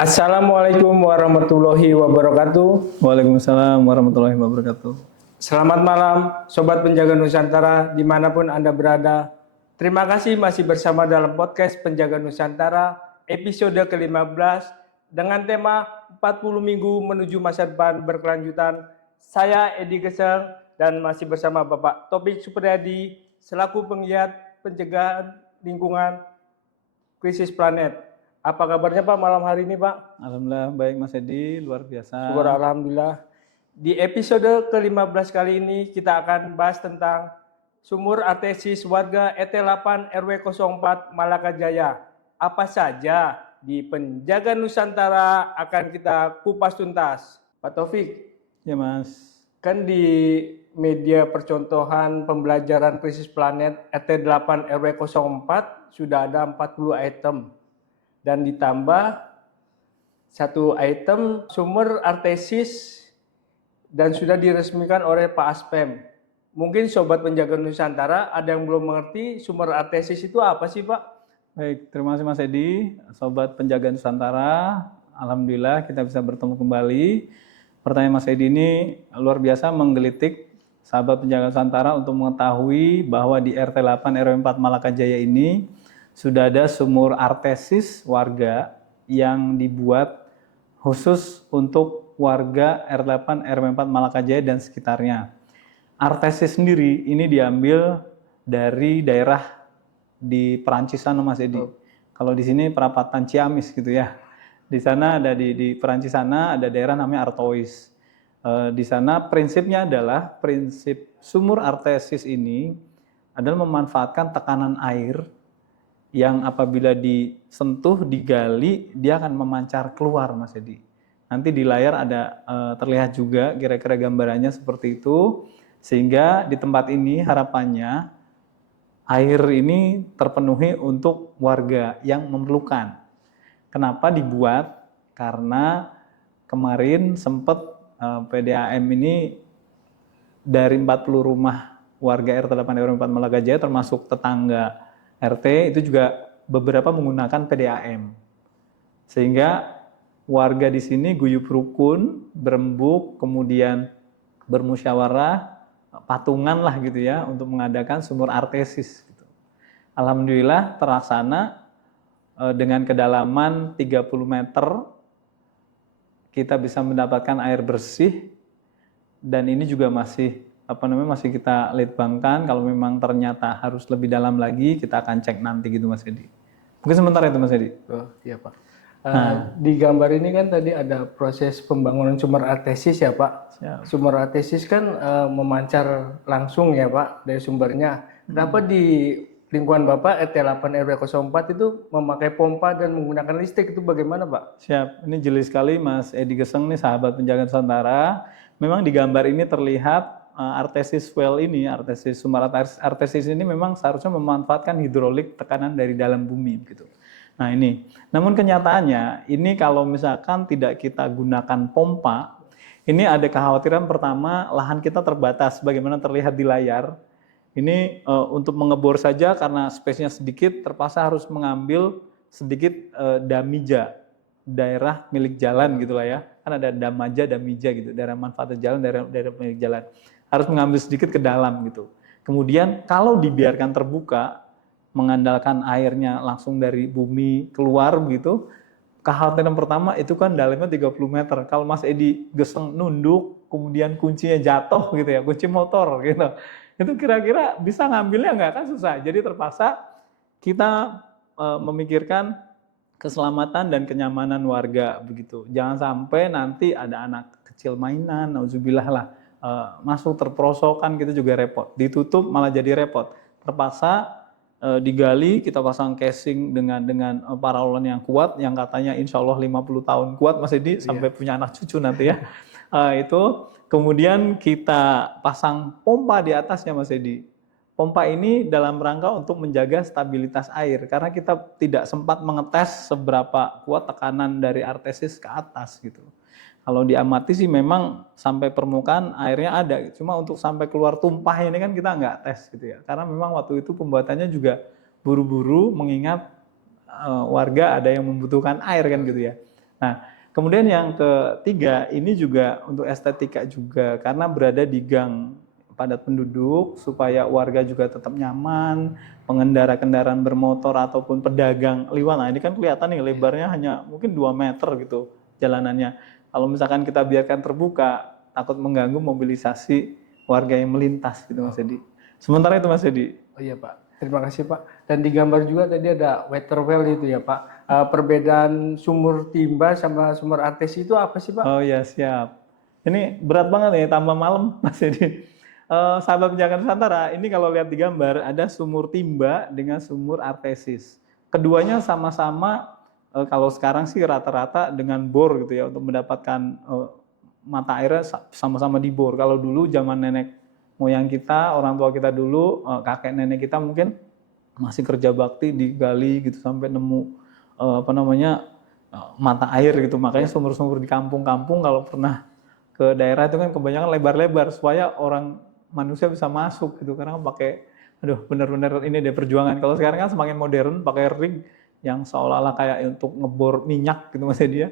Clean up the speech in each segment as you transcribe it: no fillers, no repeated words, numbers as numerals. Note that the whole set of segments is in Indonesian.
Assalamualaikum warahmatullahi wabarakatuh. Waalaikumsalam warahmatullahi wabarakatuh. Selamat malam, Sobat Penjaga Nusantara, dimanapun Anda berada. Terima kasih masih bersama dalam podcast Penjaga Nusantara, episode ke-15, dengan tema 40 minggu menuju masa depan berkelanjutan. Saya Edi Gesel, dan masih bersama Bapak Taufik Supriyadi, selaku penggiat pencegahan lingkungan krisis planet. Apa kabarnya Pak malam hari ini Pak? Alhamdulillah baik Mas Edi, luar biasa. Syukur alhamdulillah. Di episode ke-15 kali ini kita akan bahas tentang sumur artesis warga ET8 RW 04 Malaka Jaya. Apa saja di Penjaga Nusantara akan kita kupas tuntas. Pak Taufik, Ya Mas. kan di media percontohan pembelajaran krisis planet ET8 RW 04 sudah ada 40 item. Dan ditambah satu item sumur artesis dan sudah diresmikan oleh Pak Aspem. Mungkin Sobat Penjaga Nusantara ada yang belum mengerti sumur artesis itu apa sih Pak? Baik, terima kasih Mas Edi, Sobat Penjaga Nusantara. Alhamdulillah kita bisa bertemu kembali. Pertanyaan Mas Edi ini luar biasa menggelitik sahabat Penjaga Nusantara untuk mengetahui bahwa di RT 8 RW 4 Malaka Jaya ini sudah ada sumur artesis warga yang dibuat khusus untuk warga RT 8 RW 4 Malaka Jaya dan sekitarnya. Artesis sendiri ini diambil dari daerah di Perancis sana Mas Edi. Kalau di sini perapatan Ciamis gitu ya. Di sana ada di Perancis sana ada daerah namanya Artois. Di sana prinsipnya adalah prinsip sumur artesis ini adalah memanfaatkan tekanan air yang apabila disentuh, digali, dia akan memancar keluar Mas Edi. Nanti di layar ada terlihat juga kira-kira gambarannya seperti itu, sehingga di tempat ini harapannya air ini terpenuhi untuk warga yang memerlukan. Kenapa dibuat? Karena kemarin sempat PDAM ini dari 40 rumah warga RT 8 RW 4 Malaka Jaya termasuk tetangga RT itu juga beberapa menggunakan PDAM. Sehingga warga di sini guyup rukun, berembuk, kemudian bermusyawarah, patungan lah gitu ya untuk mengadakan sumur artesis gitu. Alhamdulillah terlaksana dengan kedalaman 30 meter kita bisa mendapatkan air bersih, dan ini juga masih masih kita litbangkan. Kalau memang ternyata harus lebih dalam lagi, kita akan cek nanti gitu Mas Edi. Mungkin sementara itu Mas Edi. Oh iya Pak. Di gambar ini kan tadi ada proses pembangunan sumur artesis ya Pak. Siap. Sumur artesis kan memancar langsung ya Pak dari sumbernya. Kenapa di lingkungan Bapak RT 8 RW 04 itu memakai pompa dan menggunakan listrik, itu bagaimana Pak? Siap, ini jeli sekali Mas Edi Geseng nih sahabat Penjaga Nusantara. Memang di gambar ini terlihat artesis well ini, artesis sumur artesis ini memang seharusnya memanfaatkan hidrolik tekanan dari dalam bumi gitu. Nah ini, namun kenyataannya ini kalau misalkan tidak kita gunakan pompa, ini ada kekhawatiran pertama lahan kita terbatas, bagaimana terlihat di layar. Ini untuk mengebor saja karena space-nya sedikit, terpaksa harus mengambil sedikit damija, daerah milik jalan gitulah ya. Kan ada damaja, damija gitu, daerah manfaat jalan, daerah milik jalan. Harus mengambil sedikit ke dalam gitu. Kemudian kalau dibiarkan terbuka, mengandalkan airnya langsung dari bumi keluar begitu, kekhawatiran pertama itu kan dalamnya 30 meter. Kalau Mas Edi Geseng nunduk, kemudian kuncinya jatuh gitu ya, kunci motor gitu. Itu kira-kira bisa ngambilnya nggak, kan susah. Jadi terpaksa kita memikirkan keselamatan dan kenyamanan warga begitu. Jangan sampai nanti ada anak kecil mainan, nauzubillah lah, masuk terperosokkan, kita juga repot. Ditutup malah jadi repot. Terpaksa digali, kita pasang casing dengan paralon yang kuat, yang katanya insya Allah 50 tahun kuat Mas Edi, sampai punya anak cucu nanti ya. Itu kemudian kita pasang pompa di atasnya Mas Edi. Pompa ini dalam rangka untuk menjaga stabilitas air, karena kita tidak sempat mengetes seberapa kuat tekanan dari artesis ke atas gitu. Kalau diamati sih memang sampai permukaan airnya ada, cuma untuk sampai keluar tumpah ini kan kita nggak tes gitu ya, karena memang waktu itu pembuatannya juga buru-buru mengingat warga ada yang membutuhkan air kan gitu ya. Nah, kemudian yang ketiga, ini juga untuk estetika juga, karena berada di gang padat penduduk, supaya warga juga tetap nyaman, pengendara kendaraan bermotor ataupun pedagang liwat. Nah, ini kan kelihatan nih lebarnya hanya mungkin 2 meter gitu jalanannya. Kalau misalkan kita biarkan terbuka, takut mengganggu mobilisasi warga yang melintas gitu Mas Edi. Sementara itu Mas Edi. Oh iya Pak, terima kasih Pak. Dan di gambar juga tadi ada water well itu ya Pak. Perbedaan sumur timba sama sumur artesi itu apa sih Pak? Oh ya siap. Ini berat banget nih tambah malam Mas Edi. Sahabat Penjaga Nusantara, ini kalau lihat di gambar ada sumur timba dengan sumur artesis. Keduanya sama-sama kalau sekarang sih rata-rata dengan bor gitu ya untuk mendapatkan mata airnya sama-sama di bor. Kalau dulu zaman nenek moyang kita, orang tua kita dulu, kakek nenek kita mungkin masih kerja bakti digali gitu sampai nemu mata air gitu. Makanya sumur-sumur di kampung-kampung kalau pernah ke daerah itu kan kebanyakan lebar-lebar supaya orang manusia bisa masuk gitu. Karena pakai benar-benar ini deh perjuangan. Kalau sekarang kan semakin modern pakai rig yang seolah-olah kayak untuk ngebor minyak gitu Mas Edi ya.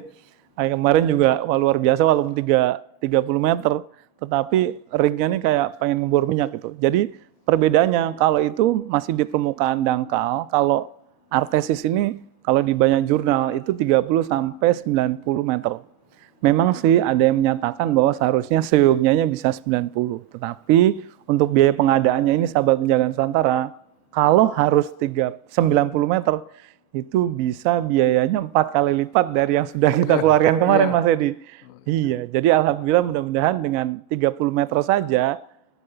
Kayak kemarin juga luar biasa walaupun 30 meter, tetapi rignya ini kayak pengen ngebor minyak gitu. Jadi perbedaannya kalau itu masih di permukaan dangkal, kalau artesis ini kalau di banyak jurnal itu 30 sampai 90 meter. Memang sih ada yang menyatakan bahwa seharusnya seyogyanya bisa 90, tetapi untuk biaya pengadaannya ini sahabat Penjaga Nusantara, kalau harus 90 meter, itu bisa biayanya 4 kali lipat dari yang sudah kita keluarkan kemarin Mas Edi. Iya, jadi alhamdulillah mudah-mudahan dengan 30 meter saja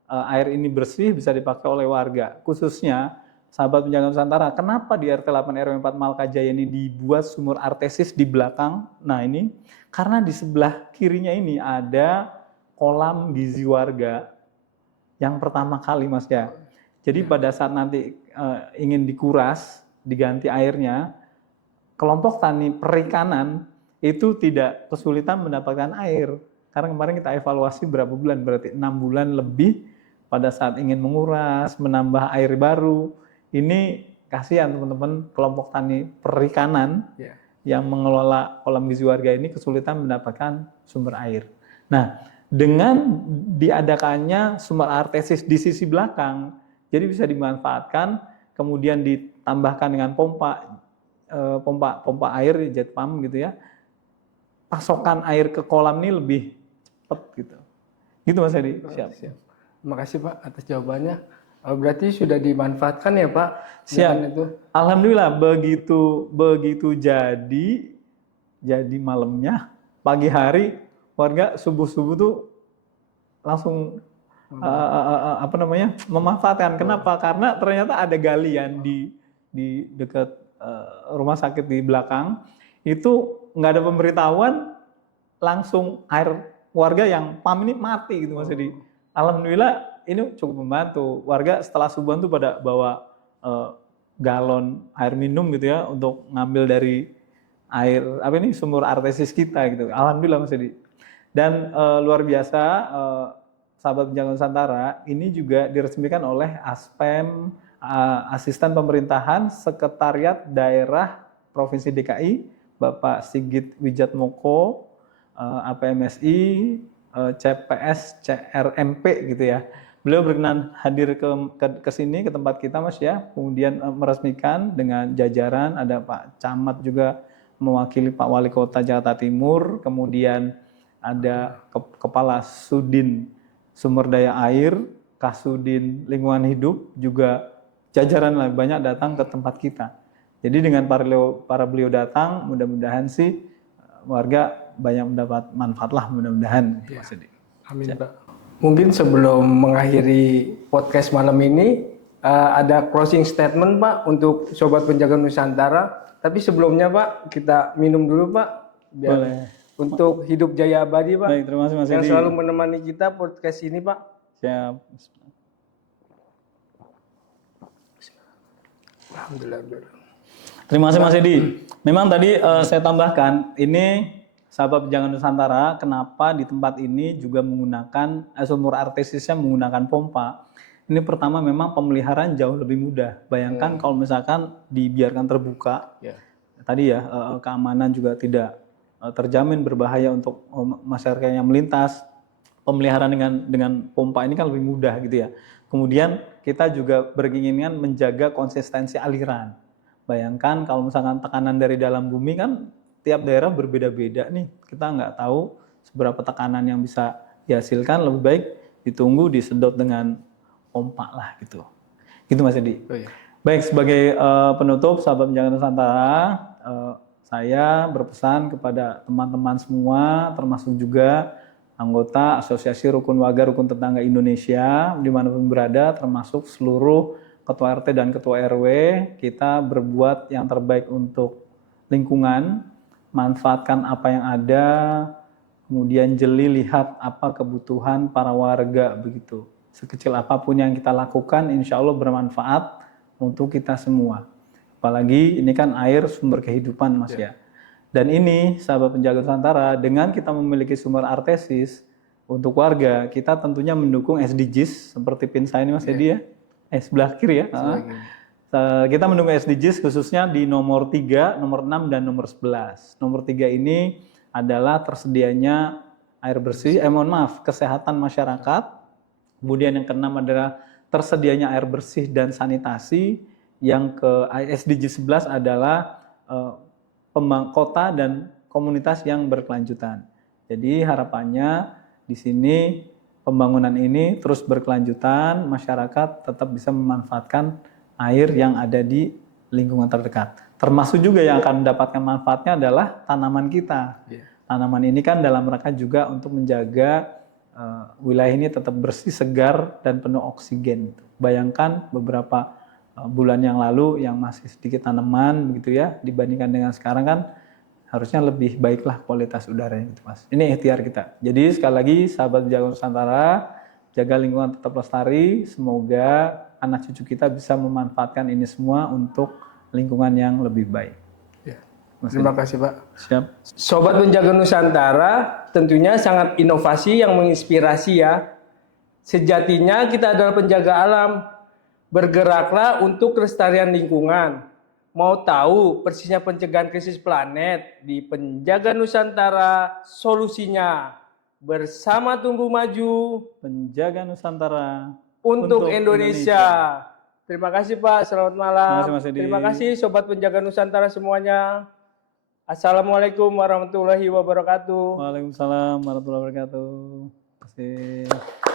air ini bersih bisa dipakai oleh warga. Khususnya sahabat Penjaga Nusantara, kenapa di RT 8 RW 4 Malkajaya ini dibuat sumur artesis di belakang? Nah ini karena di sebelah kirinya ini ada kolam gizi warga yang pertama kali Mas ya. Jadi pada saat nanti ingin dikuras, diganti airnya, kelompok tani perikanan itu tidak kesulitan mendapatkan air. Karena kemarin kita evaluasi berapa bulan, berarti 6 bulan lebih pada saat ingin menguras, menambah air baru. Ini kasihan teman-teman kelompok tani perikanan yang mengelola kolam gizi warga ini kesulitan mendapatkan sumber air. Nah, dengan diadakannya sumber artesis di sisi belakang, jadi bisa dimanfaatkan, kemudian ditambahkan dengan pompa air jet pump gitu ya, pasokan air ke kolam ini lebih cepat gitu. Gitu Mas Edi. Siap. Terima kasih Pak atas jawabannya. Berarti sudah dimanfaatkan ya Pak? Siap. Itu. Alhamdulillah begitu jadi malamnya, pagi hari warga subuh tuh langsung memanfaatkan. Kenapa? Karena ternyata ada galian di dekat rumah sakit di belakang, itu nggak ada pemberitahuan, langsung air warga yang pam ini mati gitu Mas Edi. Alhamdulillah ini cukup membantu. Warga setelah subuhan tuh pada bawa galon air minum gitu ya untuk ngambil dari air sumur artesis kita gitu. Alhamdulillah Mas Edi. Dan luar biasa sahabat Penjaga Nusantara ini juga diresmikan oleh ASPEM, Asisten Pemerintahan Sekretariat Daerah Provinsi DKI, Bapak Sigit Wijatmoko, APMSI, CPS, CRMP gitu ya. Beliau berkenan hadir ke sini ke tempat kita Mas ya, kemudian meresmikan dengan jajaran, ada Pak Camat juga mewakili Pak Wali Kota Jakarta Timur, kemudian ada Kepala Sudin Sumber Daya Air, Kasudin Lingkungan Hidup, juga jajaran banyak datang ke tempat kita. Jadi dengan para beliau datang, mudah-mudahan sih warga banyak mendapat manfaat lah mudah-mudahan. Ya. Amin Pak. Mungkin sebelum mengakhiri podcast malam ini ada closing statement Pak untuk Sobat Penjaga Nusantara. Tapi sebelumnya Pak kita minum dulu Pak. Biar boleh. Untuk hidup jaya abadi Pak. Baik, terima kasih Mas yang Edi. selalu menemani kita podcast ini Pak. Siap. Alhamdulillah. Terima kasih Mas Edi. Memang tadi saya tambahkan, ini sahabat Penjaga Nusantara, kenapa di tempat ini juga menggunakan sumur artesisnya menggunakan pompa. Ini pertama memang pemeliharaan jauh lebih mudah. Bayangkan kalau misalkan dibiarkan terbuka, tadi ya keamanan juga tidak terjamin berbahaya untuk masyarakat yang melintas. Pemeliharaan dengan pompa ini kan lebih mudah gitu ya. Kemudian kita juga berkeinginan menjaga konsistensi aliran. Bayangkan kalau misalkan tekanan dari dalam bumi kan tiap daerah berbeda-beda nih. Kita nggak tahu seberapa tekanan yang bisa dihasilkan, lebih baik ditunggu disedot dengan pompa lah gitu. Gitu Mas Edi. Oh, iya. Baik, sebagai penutup sahabat Penjaga Nusantara, saya berpesan kepada teman-teman semua, termasuk juga anggota Asosiasi Rukun Warga Rukun Tetangga Indonesia, dimanapun berada, termasuk seluruh Ketua RT dan Ketua RW, kita berbuat yang terbaik untuk lingkungan, manfaatkan apa yang ada, kemudian jeli lihat apa kebutuhan para warga begitu. Sekecil apapun yang kita lakukan, insya Allah bermanfaat untuk kita semua. Apalagi ini kan air sumber kehidupan Mas ya. Dan ini sahabat Penjaga Nusantara, dengan kita memiliki sumber artesis untuk warga, kita tentunya mendukung SDGs seperti pin saya ini Mas Edi ya. Sebelah kiri ya. Kita mendukung SDGs khususnya di nomor 3, nomor 6 dan nomor 11. Nomor 3 ini adalah tersedianya air bersih, kesehatan masyarakat. Kemudian yang keenam adalah tersedianya air bersih dan sanitasi. Yang ke SDG 11 adalah kota dan komunitas yang berkelanjutan. Jadi harapannya di sini pembangunan ini terus berkelanjutan, masyarakat tetap bisa memanfaatkan air yang ada di lingkungan terdekat. Termasuk juga yang akan mendapatkan manfaatnya adalah tanaman kita. Tanaman ini kan dalam rangka juga untuk menjaga wilayah ini tetap bersih, segar, dan penuh oksigen. Bayangkan beberapa bulan yang lalu yang masih sedikit tanaman begitu ya, dibandingkan dengan sekarang kan harusnya lebih baiklah kualitas udaranya gitu Mas. Ini ikhtiar kita. Jadi sekali lagi sahabat Penjaga Nusantara, jaga lingkungan tetap lestari, semoga anak cucu kita bisa memanfaatkan ini semua untuk lingkungan yang lebih baik. Terima kasih Pak. Siap. Sobat Penjaga Nusantara, tentunya sangat inovasi yang menginspirasi ya. Sejatinya kita adalah penjaga alam. Bergeraklah untuk kelestarian lingkungan. Mau tahu persisnya pencegahan krisis planet di Penjaga Nusantara solusinya. Bersama tumbuh maju. Penjaga Nusantara Untuk Indonesia. Terima kasih Pak, selamat malam. Terima kasih, Mas Edi. Terima kasih Sobat Penjaga Nusantara semuanya. Assalamualaikum warahmatullahi wabarakatuh. Waalaikumsalam warahmatullahi wabarakatuh. Terima kasih.